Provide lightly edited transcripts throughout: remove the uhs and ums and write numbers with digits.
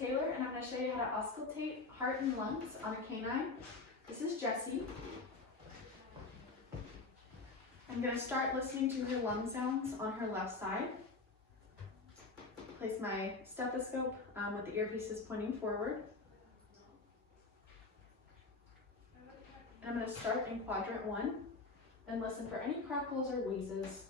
Taylor, and I'm going to show you how to auscultate heart and lungs on a canine. This is Jessie. I'm going to start listening to her lung sounds on her left side. Place my stethoscope with the earpieces pointing forward. And I'm going to start in quadrant 1 and listen for any crackles or wheezes.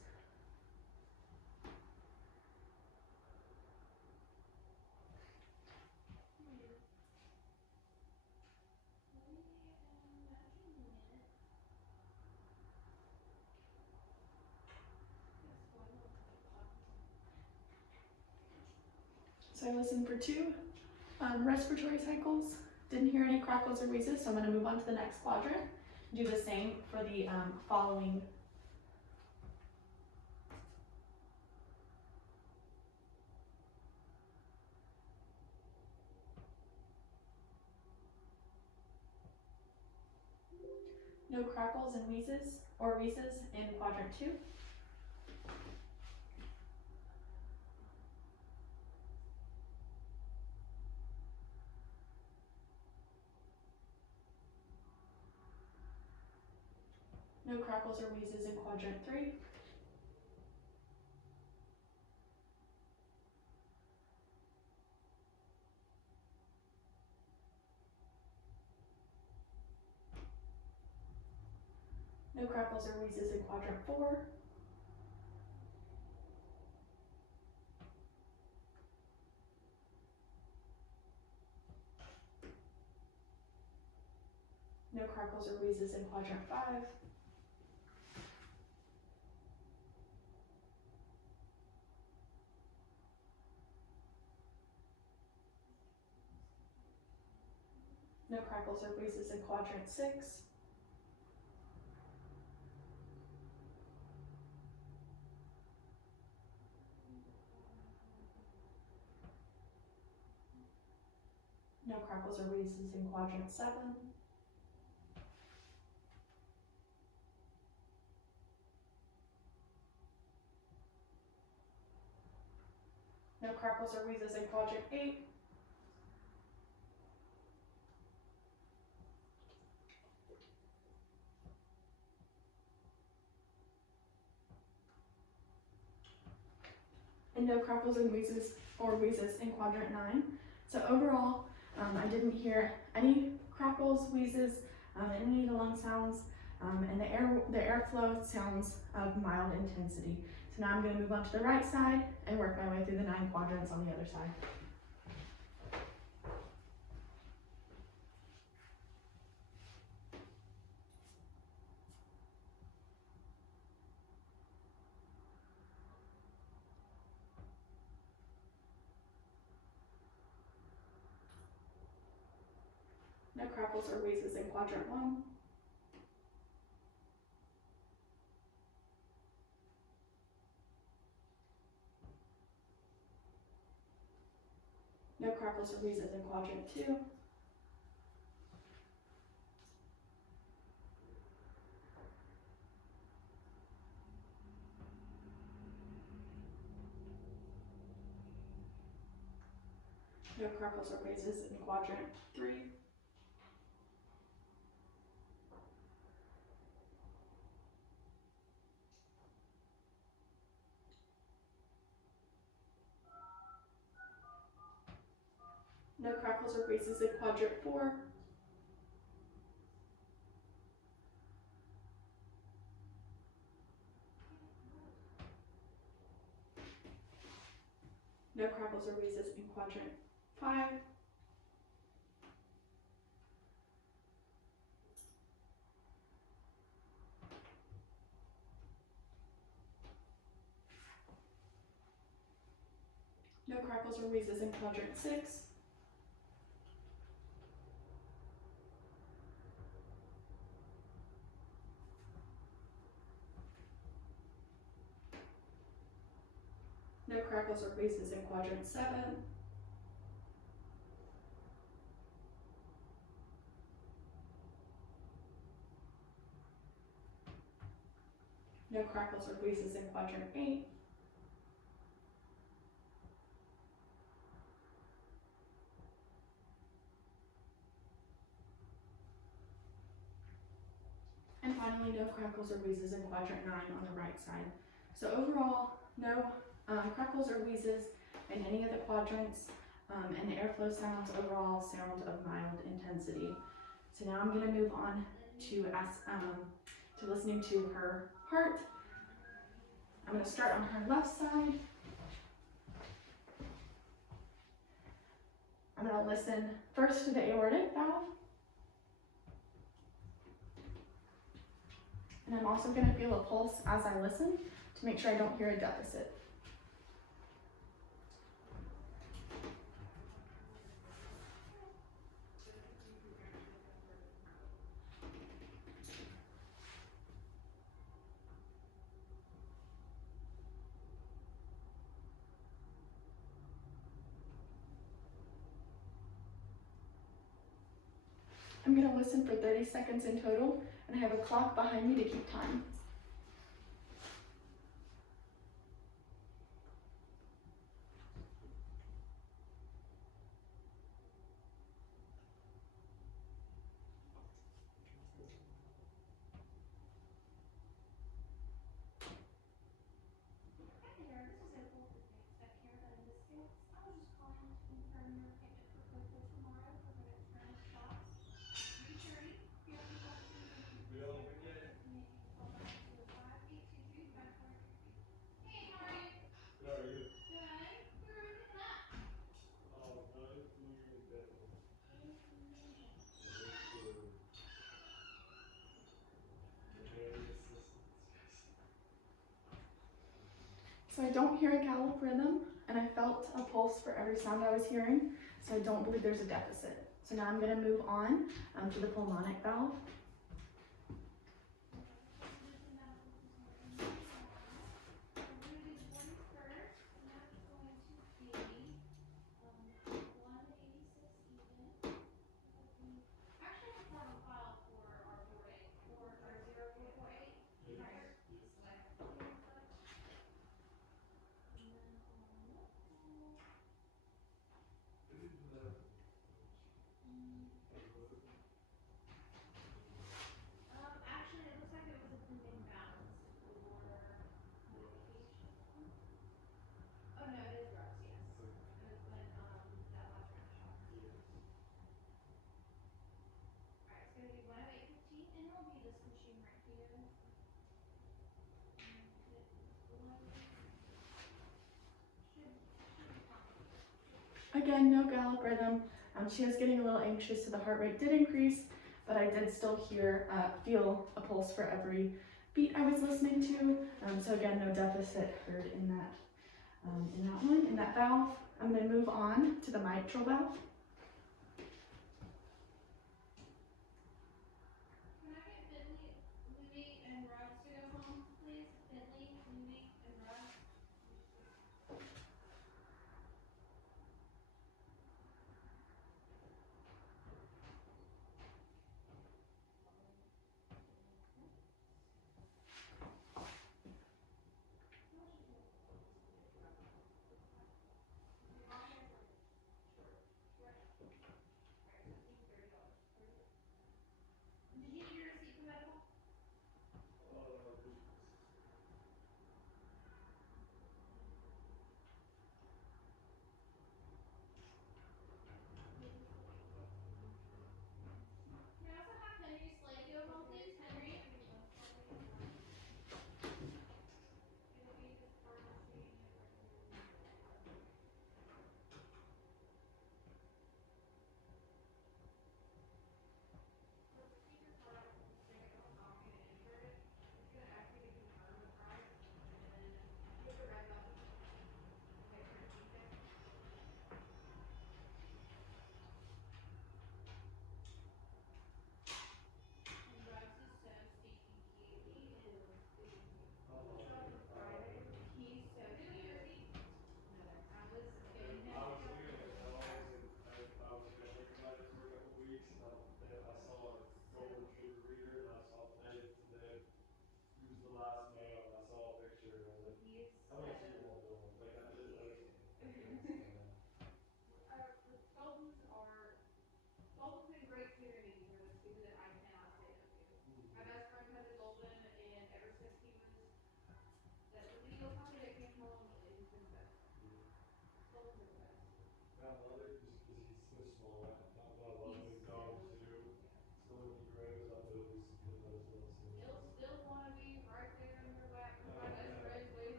So I listened for 2 respiratory cycles. Didn't hear any crackles or wheezes, so I'm going to move on to the next quadrant. Do the same for the following. No crackles and wheezes in quadrant 2. No crackles or wheezes in quadrant 3. No crackles or wheezes in quadrant 4. No crackles or wheezes in quadrant 5. No crackles or wheezes in quadrant 6. No crackles or wheezes in quadrant 7. No crackles or wheezes in quadrant 8. And no crackles and wheezes in quadrant 9. So overall, I didn't hear any crackles, wheezes, any of the lung sounds, and the airflow sounds of mild intensity. So now I'm going to move on to the right side and work my way through the 9 quadrants on the other side. No crackles or wheezes in quadrant 1. No crackles or wheezes in quadrant 2. No crackles or wheezes in quadrant 3. No crackles or wheezes in quadrant 4. No crackles or wheezes in quadrant 5. No crackles or wheezes in quadrant 6. No crackles or wheezes in quadrant 7. No crackles or wheezes in quadrant 8. no crackles or wheezes in quadrant 9 on the right side. So overall, no crackles or wheezes in any of the quadrants, and the airflow sounds overall sound of mild intensity. So now I'm going to move on to listening to her heart. I'm going to start on her left side. I'm going to listen first to the aortic valve. And I'm also going to feel a pulse as I listen to make sure I don't hear a deficit. I'm going to listen for 30 seconds in total, and I have a clock behind me to keep time. So I don't hear a gallop rhythm, and I felt a pulse for every sound I was hearing, so I don't believe there's a deficit. So now I'm going to move on to the pulmonic valve. Again, no gallop rhythm. She was getting a little anxious, so the heart rate did increase, but I did still feel a pulse for every beat I was listening to. So again, no deficit heard in that valve. I'm going to move on to the mitral valve.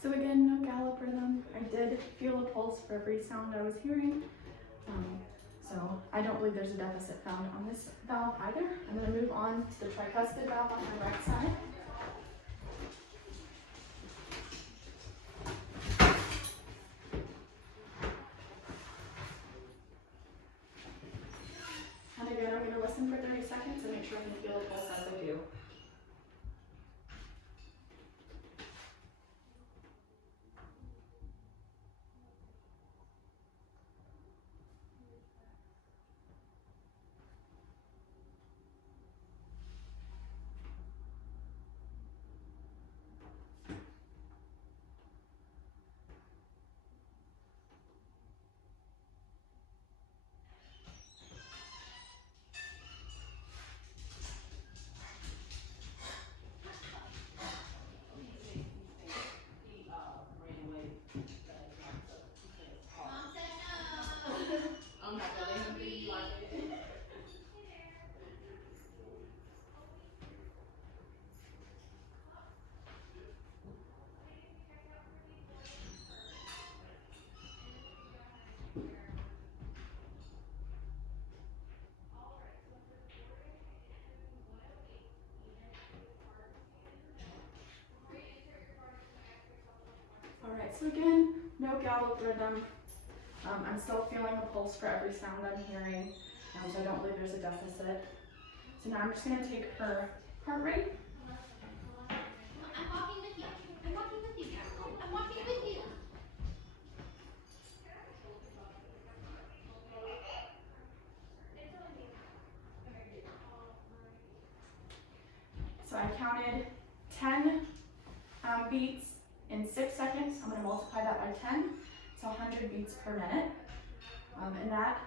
So again, no gallop rhythm. I did feel a pulse for every sound I was hearing. So I don't believe there's a deficit found on this valve either. I'm going to move on to the tricuspid valve on my right side. And again, I'm going to listen for 30 seconds and make sure I can feel a pulse as I do. Alright, so again, no gallop rhythm. I'm still feeling a pulse for every sound I'm hearing, so I don't believe there's a deficit. So now I'm just going to take her heart rate. I'm walking with you. I'm walking with you. I'm walking with you. So I counted 10 beats in 6 seconds. I'm going to multiply that by 10, so 100 beats per minute. And that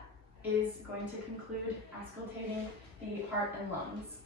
is going to conclude auscultating the heart and lungs.